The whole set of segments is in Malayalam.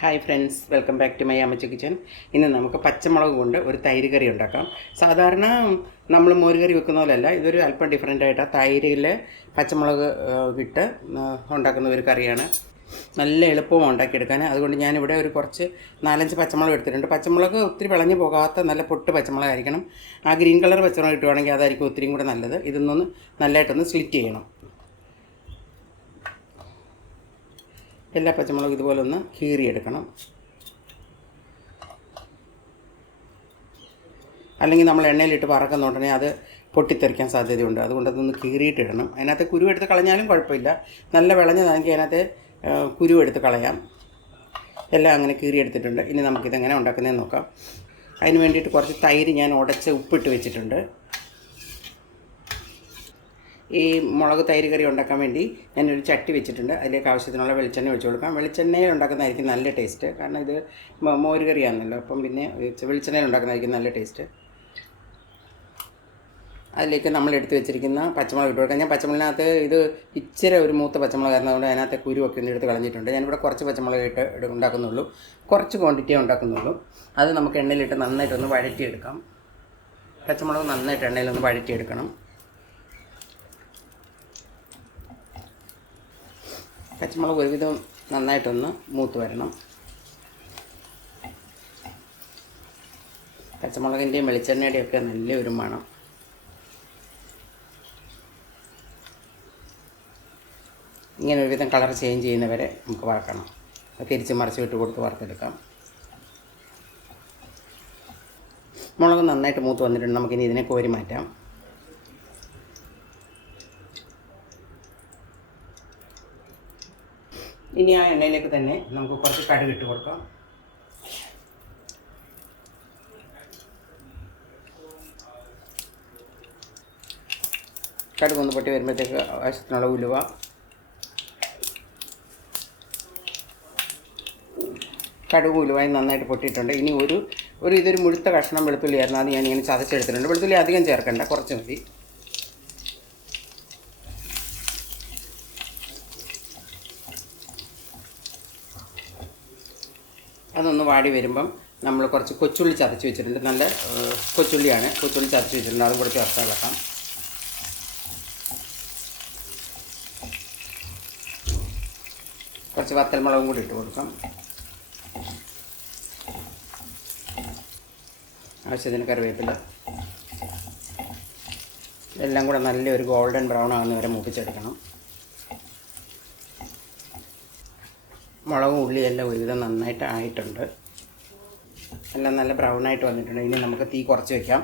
Hi friends welcome back to my അമ്മച്ച kitchen ഇന്ന് നമുക്ക് പച്ചമുളക് കൊണ്ട് ഒരു തൈര് കറി ഉണ്ടാക്കാം. സാധാരണ നമ്മൾ മോരുകറി വെക്കുന്ന പോലെയല്ല ഇതൊരു അല്പം ഡിഫറെന്റ് ആയിട്ടാണ് തൈരിൽ പച്ചമുളക് ഇട്ട് ഉണ്ടാക്കുന്ന ഒരു കറിയാണ്. നല്ല എളുപ്പവും ഉണ്ടാക്കിയെടുക്കാൻ. അതുകൊണ്ട് ഞാനിവിടെ ഒരു കുറച്ച് നാലഞ്ച് പച്ചമുളക് എടുത്തിട്ടുണ്ട്. പച്ചമുളക് ഒത്തിരി വിളഞ്ഞു പോകാത്ത നല്ല പൊട്ട് പച്ചമുളക് ആയിരിക്കണം ആ ഗ്രീൻ കളർ പച്ചമുളക് കിട്ടുവാണെങ്കിൽ അതായിരിക്കും ഒത്തിരിയും കൂടെ നല്ലത്. ഇതൊന്നൊന്ന് നല്ലതായിട്ടൊന്ന് സ്ലിറ്റ് ചെയ്യണം. എല്ലാ പച്ചമുളകും ഇതുപോലെ ഒന്ന് കീറിയെടുക്കണം. അല്ലെങ്കിൽ നമ്മൾ എണ്ണയിലിട്ട് വറക്കുന്നുണ്ടെങ്കിൽ അത് പൊട്ടിത്തെറിക്കാൻ സാധ്യതയുണ്ട്. അതുകൊണ്ട് അതൊന്ന് കീറിയിട്ടിടണം. അതിനകത്ത് കുരു എടുത്ത് കളഞ്ഞാലും കുഴപ്പമില്ല. നല്ല വിളഞ്ഞതാണെങ്കിൽ അതിനകത്ത് കുരുവെടുത്ത് കളയാം. എല്ലാം അങ്ങനെ കീറിയെടുത്തിട്ടുണ്ട്. ഇനി നമുക്കിതെങ്ങനെ ഉണ്ടാക്കുന്നതെന്ന് നോക്കാം. അതിന് വേണ്ടിയിട്ട് കുറച്ച് തൈര് ഞാൻ ഉടച്ച് ഉപ്പിട്ട് വെച്ചിട്ടുണ്ട്. ഈ മുളക് തൈര് കറി ഉണ്ടാക്കാൻ വേണ്ടി ഞാനൊരു ചട്ടി വെച്ചിട്ടുണ്ട്. അതിലേക്ക് ആവശ്യത്തിനുള്ള വെളിച്ചെണ്ണ ഒഴിച്ചു കൊടുക്കാം. വെളിച്ചെണ്ണയിൽ ഉണ്ടാക്കുന്നതായിരിക്കും നല്ല ടേസ്റ്റ്. കാരണം ഇത് മോര് കറിയാണല്ലോ. അപ്പം പിന്നെ വെളിച്ചെണ്ണയിൽ ഉണ്ടാക്കുന്നതായിരിക്കും നല്ല ടേസ്റ്റ്. അതിലേക്ക് നമ്മൾ എടുത്ത് വെച്ചിരിക്കുന്ന പച്ചമുളക് ഇട്ട് കൊടുക്കാം. ഞാൻ പച്ചമുളകിനകത്ത് ഇത് ഇച്ചിരി ഒരു മൂത്ത പച്ചമുളക് ആയിരുന്നതുകൊണ്ട് അതിനകത്ത് കുരുവൊക്കെ ഒന്ന് എടുത്ത് കളഞ്ഞിട്ടുണ്ട്. ഞാനിവിടെ കുറച്ച് പച്ചമുളക് ഇട്ട് ഇട് ഉണ്ടാക്കുന്നുള്ളൂ. കുറച്ച് ക്വാണ്ടിറ്റിയേ ഉണ്ടാക്കുന്നുള്ളൂ. അത് നമുക്ക് എണ്ണയിലിട്ട് നന്നായിട്ടൊന്ന് വഴറ്റിയെടുക്കാം. പച്ചമുളക് നന്നായിട്ട് എണ്ണയിലൊന്ന് വഴറ്റിയെടുക്കണം. പച്ചമുളക് ഒരുവിധം നന്നായിട്ടൊന്ന് മൂത്ത് വരണം. പച്ചമുളകിന്റെയും വെളിച്ചെണ്ണയുടെയും ഒക്കെ നല്ലൊരു മണം. ഇങ്ങനെ ഒരുവിധം കളർ ചേഞ്ച് ചെയ്യുന്നവരെ നമുക്ക് വറക്കണം അത് തിരിച്ച് മറിച്ച് വിട്ട് കൊടുത്ത് വറുത്തെടുക്കാം. മുളക് നന്നായിട്ട് മൂത്ത് വന്നിട്ടുണ്ട്. നമുക്കിനി ഇതിനെ കോരി മാറ്റാം. ഇനി ആ എണ്ണയിലേക്ക് തന്നെ നമുക്ക് കുറച്ച് കടുക് ഇട്ട് കൊടുക്കാം. കടുക് ഒന്ന് പൊട്ടി വരുമ്പോഴത്തേക്ക് ആവശ്യത്തിനുള്ള ഉലുവ. കടുക് ഉലുവായി നന്നായിട്ട് പൊട്ടിയിട്ടുണ്ട്. ഇനി ഒരു ഒരു ഇതൊരു മുഴുത്ത കഷ്ണം വെളുത്തുള്ളി ആയിരുന്നു അത് ഞാനിങ്ങനെ ചതച്ചെടുത്തിട്ടുണ്ട്. വെളുത്തുള്ളി അധികം ചേർക്കണ്ട. കുറച്ച് മതി. അതൊന്ന് വാടി വരുമ്പം നമ്മൾ കുറച്ച് കൊച്ചുള്ളി ചതച്ച് വെച്ചിട്ടുണ്ട്. നല്ല കൊച്ചുള്ളിയാണ്. കൊച്ചുള്ളി ചതച്ച് വെച്ചിട്ടുണ്ട്. അതും കൂടെ ചേർത്ത് ഇളക്കാം കുറച്ച് വത്തൽമുളകും കൂടി ഇട്ട് കൊടുക്കാം. ആവശ്യത്തിന് കറിവേപ്പില. എല്ലാം കൂടെ നല്ലൊരു ഗോൾഡൻ ബ്രൗൺ ആകുന്നവരെ മൂപ്പിച്ചെടുക്കണം. മുളകും ഉള്ളിയെല്ലാം ഒരുവിധം നന്നായിട്ട് ആയിട്ടുണ്ട്. എല്ലാം നല്ല ബ്രൗൺ ആയിട്ട് വന്നിട്ടുണ്ട്. ഇനി നമുക്ക് തീ കുറച്ച് വെക്കാം.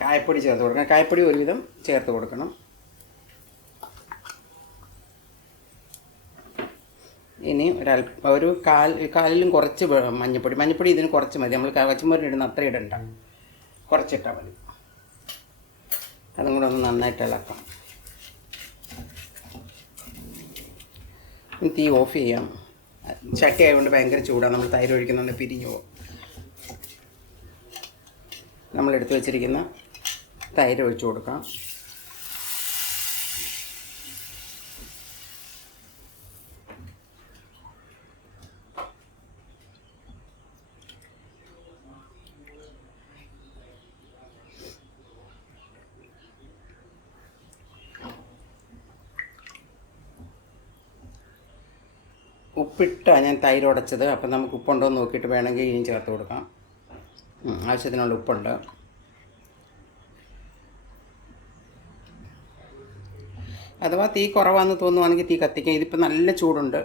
കായപ്പൊടി ചേർത്ത് കൊടുക്കണം. കായപ്പൊടി ഒരുവിധം ചേർത്ത് കൊടുക്കണം. ഇനി ഒരല്പ ഒരു കാൽ കാലിലും കുറച്ച് മഞ്ഞപ്പൊടി. മഞ്ഞപ്പൊടി ഇതിന് കുറച്ച് മതി. നമ്മൾ കച്ചമ്പൊരി ഇടുന്ന അത്ര ഇടണ്ട. കുറച്ചിട്ടാൽ മതി. അതും കൂടെ ഒന്ന് നന്നായിട്ട് ഇളക്കാം തീ ഓഫ് ചെയ്യാം. ചട്ടി ആയതുകൊണ്ട് ഭയങ്കര ചൂടാണ്. നമ്മൾ തൈര് ഒഴിക്കുന്നുണ്ട് പിരിഞ്ഞു പോകും. നമ്മളെടുത്ത് വെച്ചിരിക്കുന്ന തൈര് ഒഴിച്ചു കൊടുക്കാം. ഉപ്പിട്ടാണ് ഞാൻ തൈര് ഉടച്ചത്. അപ്പം നമുക്ക് ഉപ്പുണ്ടോ എന്ന് നോക്കിയിട്ട് വേണമെങ്കിൽ ഇനിയും ചേർത്ത് കൊടുക്കാം. ആവശ്യത്തിനുള്ള ഉപ്പുണ്ട്. അഥവാ തീ കുറവാണെന്ന് തോന്നുവാണെങ്കിൽ തീ കത്തിക്കാം. ഇതിപ്പോൾ നല്ല ചൂടുണ്ട്.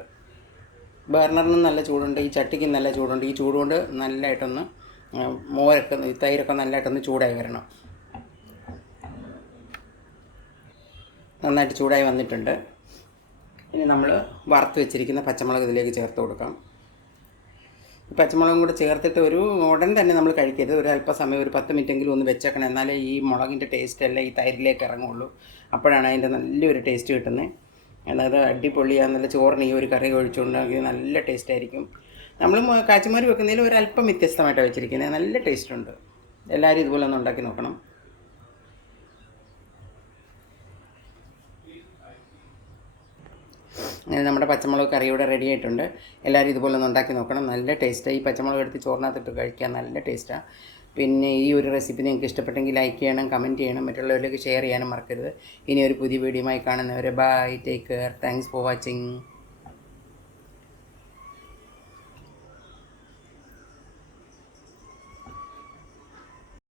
ബർണറിനും നല്ല ചൂടുണ്ട്. ഈ ചട്ടിക്കും നല്ല ചൂടുണ്ട്. ഈ ചൂടുകൊണ്ട് നല്ലതായിട്ടൊന്ന് മോരൊക്കെ ഈ തൈരൊക്കെ നല്ലതായിട്ടൊന്ന് ചൂടായി വരണം. നന്നായിട്ട് ചൂടായി വന്നിട്ടുണ്ട്. ഇനി നമ്മൾ വറുത്ത് വെച്ചിരിക്കുന്ന പച്ചമുളക് ഇതിലേക്ക് ചേർത്ത് കൊടുക്കാം. ഈ പച്ചമുളകും കൂടെ ചേർത്തിട്ട് ഒരു ഉടൻ തന്നെ നമ്മൾ കഴിക്കരുത്. ഒരു അല്പസമയം ഒരു പത്ത് മിനിറ്റെങ്കിലും ഒന്ന് വെച്ചേക്കണം. എന്നാലേ ഈ മുളകിന്റെ ടേസ്റ്റ് അല്ലേ ഈ തൈരിലേക്ക് ഇറങ്ങുള്ളൂ. അപ്പോഴാണ് അതിന്റെ നല്ലൊരു ടേസ്റ്റ് കിട്ടുന്നത് അതായത് അടിപൊളിയാണ് നല്ല ചോറിന് ഈ ഒരു കറി ഒഴിച്ചുകൊണ്ടെങ്കിൽ നല്ല ടേസ്റ്റ് ആയിരിക്കും. നമ്മൾ കാച്ചിമാരി വെക്കുന്നതിൽ ഒരു അല്പം വ്യത്യസ്തമായിട്ടാണ് വെച്ചിരിക്കുന്നത് നല്ല ടേസ്റ്റ് ഉണ്ട്. എല്ലാവരും ഇതുപോലെ ഒന്ന് ഉണ്ടാക്കി നോക്കണം അങ്ങനെ നമ്മുടെ പച്ചമുളക് കറി ഇവിടെ റെഡി ആയിട്ടുണ്ട്. എല്ലാവരും ഇതുപോലെ ഒന്ന് ഉണ്ടാക്കി നോക്കണം. നല്ല ടേസ്റ്റാണ് ഈ പച്ചമുളക് എടുത്ത് ചോറിനകത്തിട്ട് കഴിക്കാൻ നല്ല ടേസ്റ്റാണ് പിന്നെ ഈ ഒരു റെസിപ്പി നിങ്ങൾക്ക് ഇഷ്ടപ്പെട്ടെങ്കിൽ ലൈക്ക് ചെയ്യണം കമന്റ് ചെയ്യണം. മറ്റുള്ളവരിലേക്ക് ഷെയർ ചെയ്യാനും മറക്കരുത്. ഇനി ഒരു പുതിയ വീഡിയോയുമായി കാണുന്നവരെ bye take care thanks for watching